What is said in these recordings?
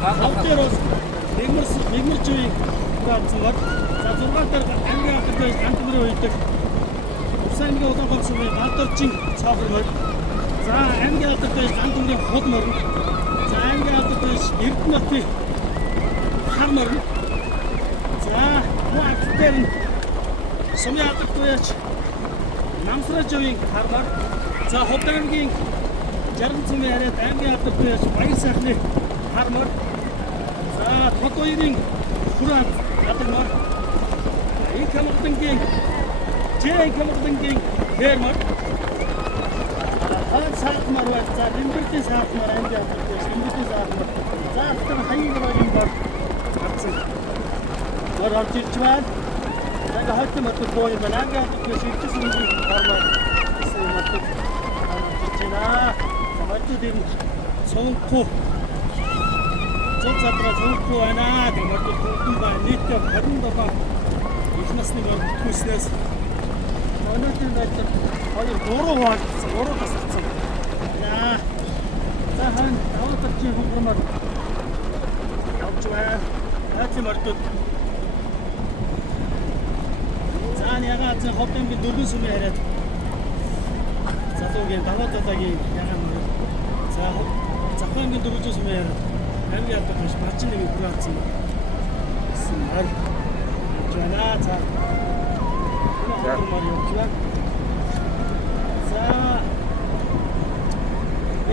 Хавтараас мэгмэрчийн гаацгаар за 6 дээр анги авдаг антмрын үйдэг. Усангийн удаагаар сумын галдарчин цаавар. За анги авдаг антмрын хол морин. За анги авдаг эрдэнэтийн хар морин. За муугтэр сумын авдаг туяач намсраажийн хармар. За Ховдамгийн 60 цэми хараад анги авдаг туяач баяр сайхны хармар. За Хотоёрын хүрээ хадмар. Камгдангийн фермер хаан саатмар байна. За Лимбитийн саатмар анги авдаг туяач Лимбитийн саатмар. За тэр хаягийн бар авсан. Гор орж ирж байна. Яг хатсан мат боо юм байна. Анги авдаг туяач ирчихсэн хармар. Эсвэл мат байна. Мартуудын цонхоо цон цатраа цонхоо байна. Тэгээд мартууд байна. Нийтдээ 27 их насны мартуудснээс өнөөдөр байдаг 2 3 тасалсан. Яа. За хан тавтарчин хөнгөрмөр явж байна. Хаачин мартууд. За ягаад за Ховдамгийн 4 сүмээ хараад залуугийн даваадагийн ягаан за Захаангийн 400 сүмээ хараад амги авдаг биш бачин нэг хүрээсэн. Симар. Жана за. За.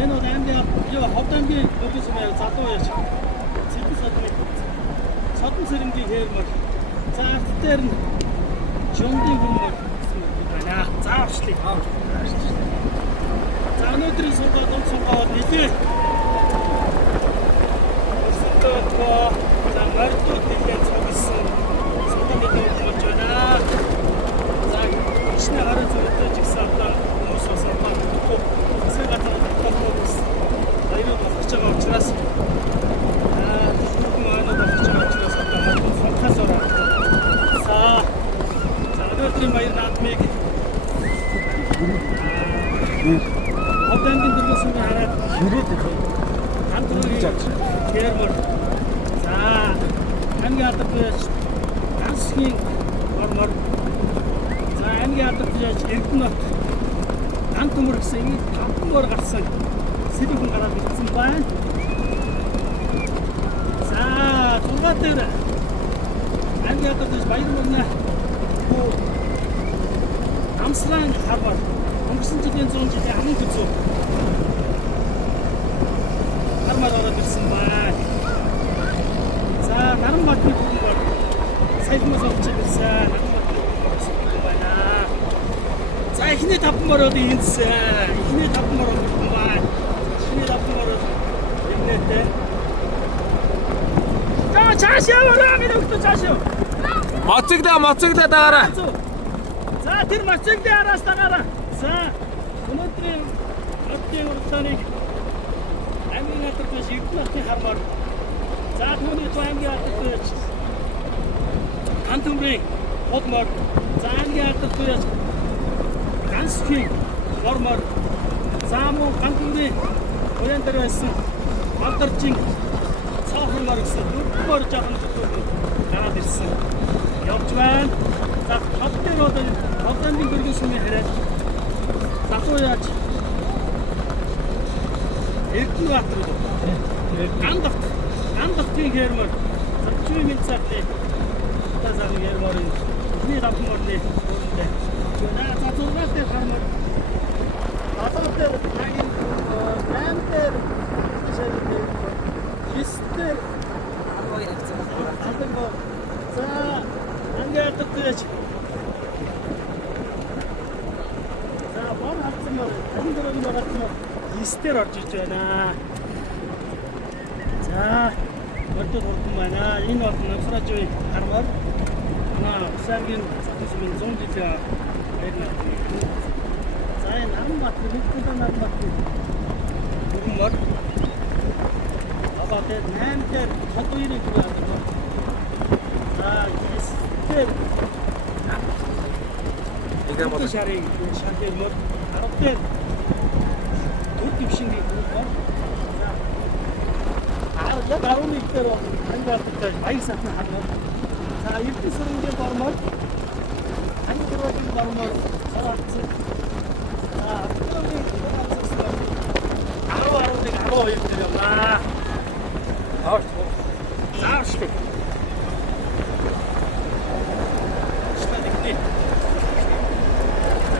Энэ амги авдаг Ховдамгийн 400 сүмээ залуу яач. Сатан сэрэнгийн хэрмэр. За арт дээр нь Жонгийн хүмүүс байна. Заавчлыг. За өнөөдрийн сонголт нэлээ. Өсөлтөө за мартууд нэлээ цогсон. Сонголт болж байна. За ичнэ хараа зөвлөж гисэн одоо хүмүүс осоо хэсэг гадаа тоглож баярууд болж байгаа учраас өнөөдрийн баяр наадмыг Ховдамгийн 4 сүмээ хараад хэрэг фермер за амги авдаг туяач гансхийн ормор за амги авдаг туяач эрдэнэт антмөр гэсэн 5 бор гарсан сэдвэн гараад ирсэн байна. За 6 дээр амги авдаг туяач баяр мөрнө Амсран харвар өнгөрсөн жилийн 100 жилийн хамгийн хэцүү хармаар ороод ирсэн байна. За Наранбаатны бүхэн бол саяхнаас орж ирсэн байна. За эхний 5 мороод ийдсэн. Эхний 5 мороод ирсэн байна. Эхний 5 мороод явнэтэй. За цааш яваарай минут цааш яв. Моцогдоо даараа. За тэр моцогдоо араас даараа. За өнөөдрийн өдөртийн уралдааныг амгийн хатар биш эрдэнэтийн хармаар. За түүний амгийн хатар биш антмрын холмоор. За амгийн хатар биш гансхийн хормоор. За мөн антмрын уян дээр байсан алдарчин цаахмаар гэсэн дүрмөр жаахан гараад ирсэн. Явж байна. За хатдэр одоо Ховдамгийн 4 сүмээ хараад залуу яаж Эрдэнэбаатар Гандавтын хэрмэр Зочны цаатны тазаны хэрмэрийн эхний 5 морны үүрэндээ за 6 дээр хармаар аталтер хагийн брэндэр шийдэлтэй хистер амгийн авцсан за ангиад төч за бон авцсан ангиад гаргасан хистер орж иж байна. За өртөд хурдан байна. Энэ бол Намсраажийн хармаар Усангийн цэцгийн 100 жилийн байна. За энэ Наранбаатар Наранбаатар дүрмөр абаатэ 8 дээр Хотоёрын хүрээ авдаг. За хистер Игэмод шарын шалгамор 10 дээр Түр дэвшингийн группор. За Яг 11 дээр ангаалттай баяр сахны хармаар. За эрдэнэ сүрэнгийн гормоор ангаалтын гормоор сараацсан. За өөрийн сараацсан. 12 дээр яваа. Заавчлаа.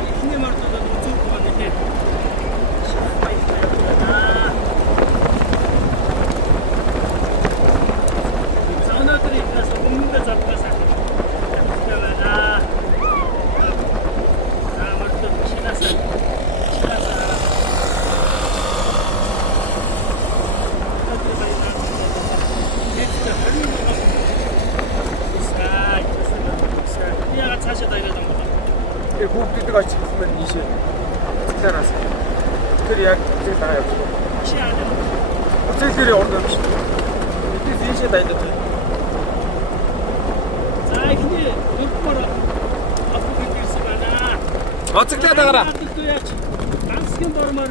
Ихний мартад үзүүх байгаа нэ. Хүүхдүүдийг очихсан ийшээ цэглэраас тэр яг цэг дагаа явж байна. Уцэлдэр яваад байна шүү дээ. Эдээс ийшээ дайдаад байна. За ихний өгмөр авах гэсэн байна. Оцглаа дагаараа. Ганцхан дормоор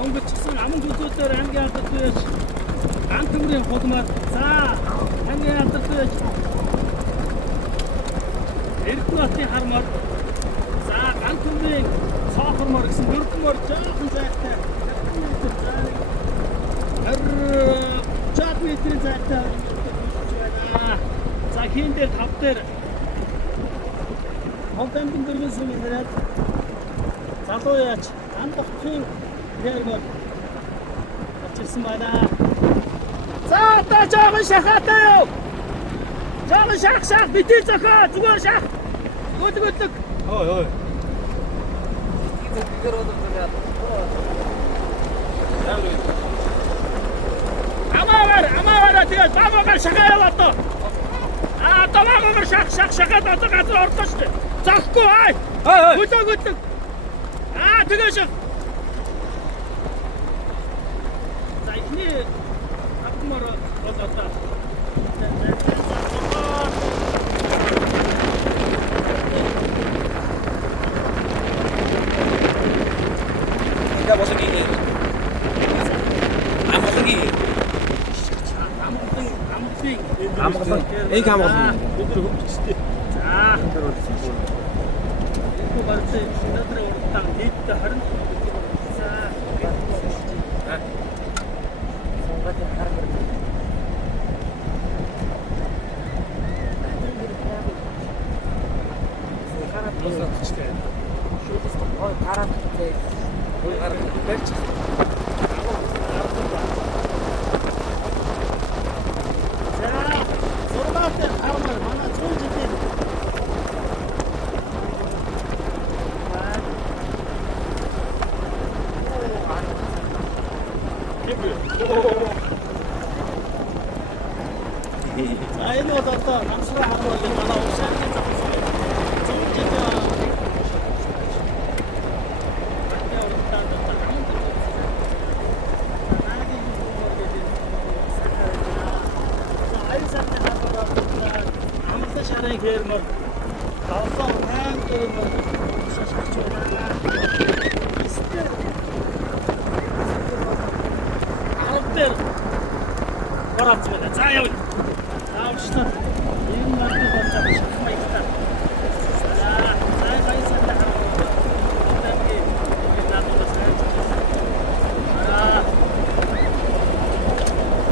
онгоцсон аман зүйлээр хамгийн алддаг байж ганц төмрийн хулмаар за хамгийн алддаг байж Эрдэнэтийн хармаар за ганц төмрийн цаахармаар гэсэн дөрвмөр жоохон зайтай 60 метрийн зайтай байна. За хийн дээр тав дээр Хонтамдын дөрвөн сүмийн хараад залуу яач андахын нэрмөр очирсан байна. За одоо жоохон шахаатай юу? Жоохон шах битэр зохоо зүгээр шах. Гүдэг. Ой. Тэгэр болов яа. Амаар тэгээд бамаагаар шахаа яваа одоо. Бамаагаар шахаад одоо газар ордоо шүү дээ. Захгүй ай. Гүдэг. Тэгээ шах. За ихний автомор болоо. Я болоо гинэ. Амгалан. Эйг амгалан. Өдөр хөвчтэй. За. Энэ барьсан надрын уртаа нийтдээ 20. За. Сонготой хармар. Хараад болчихтой. Шүүдэс гой хараад дээ. Гой хараад барьж. Армар манай цөөн жилийн энэ одоо намсраа хармаар манай уушааны завсан цөөн жилийн шарын хэрмөр тавсан хаан хэрмөр шашгч байна. Истер. Алтер. Гараач байна. За яв. Заавчлаа. Энэ мартыг бодож шахмаа ихтаа. За баясаа хараа. Одоогийн энэ надад сайж байна.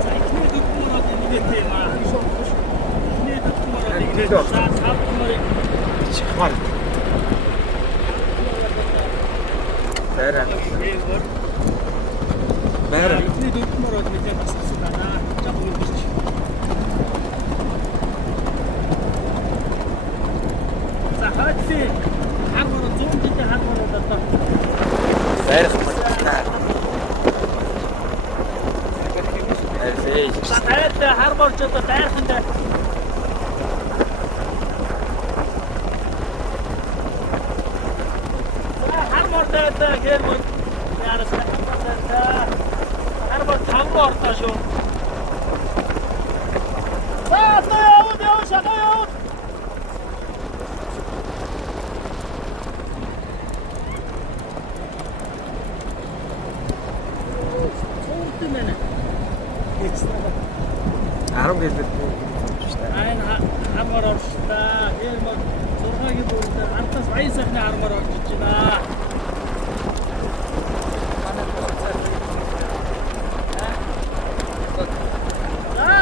За ихний дөрвөн минут маа. Шахмар. Бара. Ихний дөрвөн минут бассан байна. Жаахан үргэлж. За хатси хармар 100 жилийн хармар одоо. Байрах байна. За тайлбар хармарч одоо байрханд Harmar хэрмэн яарас хармар тавга ордоо шүү. За одоо шахаа явуу. 10 гэлбэл Айн хамаар оршдаа. Тэр мод 6-гийн бүрдээ антас баян сайхны армаар орж иж байна.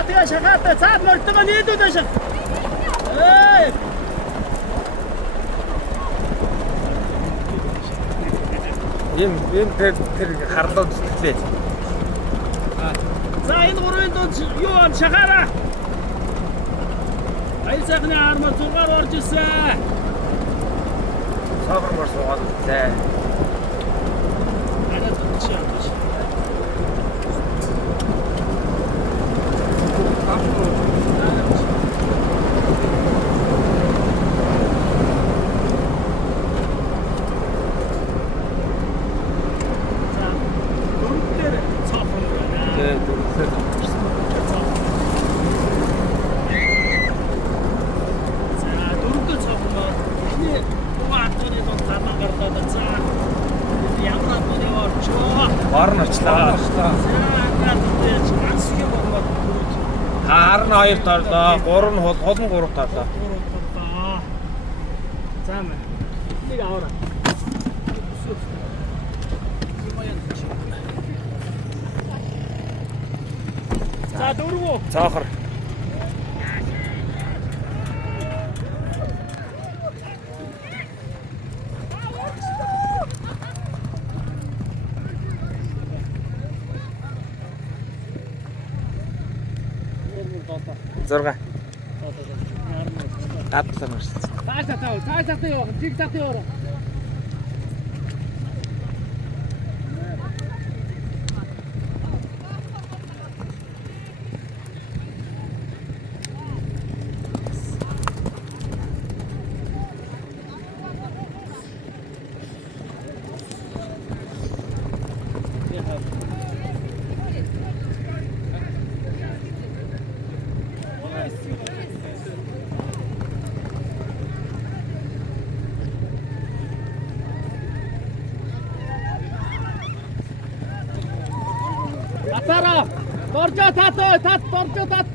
Тэгээ шахаатай цаад мордгоо нийлүүд ашиг. Эй! Ийм тэр харлууд зүтгэлээ. За энэ гурвын дунд юу ам шахаараа. Аян сайхны армаар 6-аар орж ирсэн. Саавар суугаад зэ. Анаа тутчих. Орн очлаа. Харна 2 торлоо, 3 нь хол нь 3 торлоо. За мэ. Нэг аваа. За дөрвөө. Цаахар. Зорга. Гадлаа маш. Цаашаа яваа. Тиг тат яваа. Атара! Боржо тат боржо тат.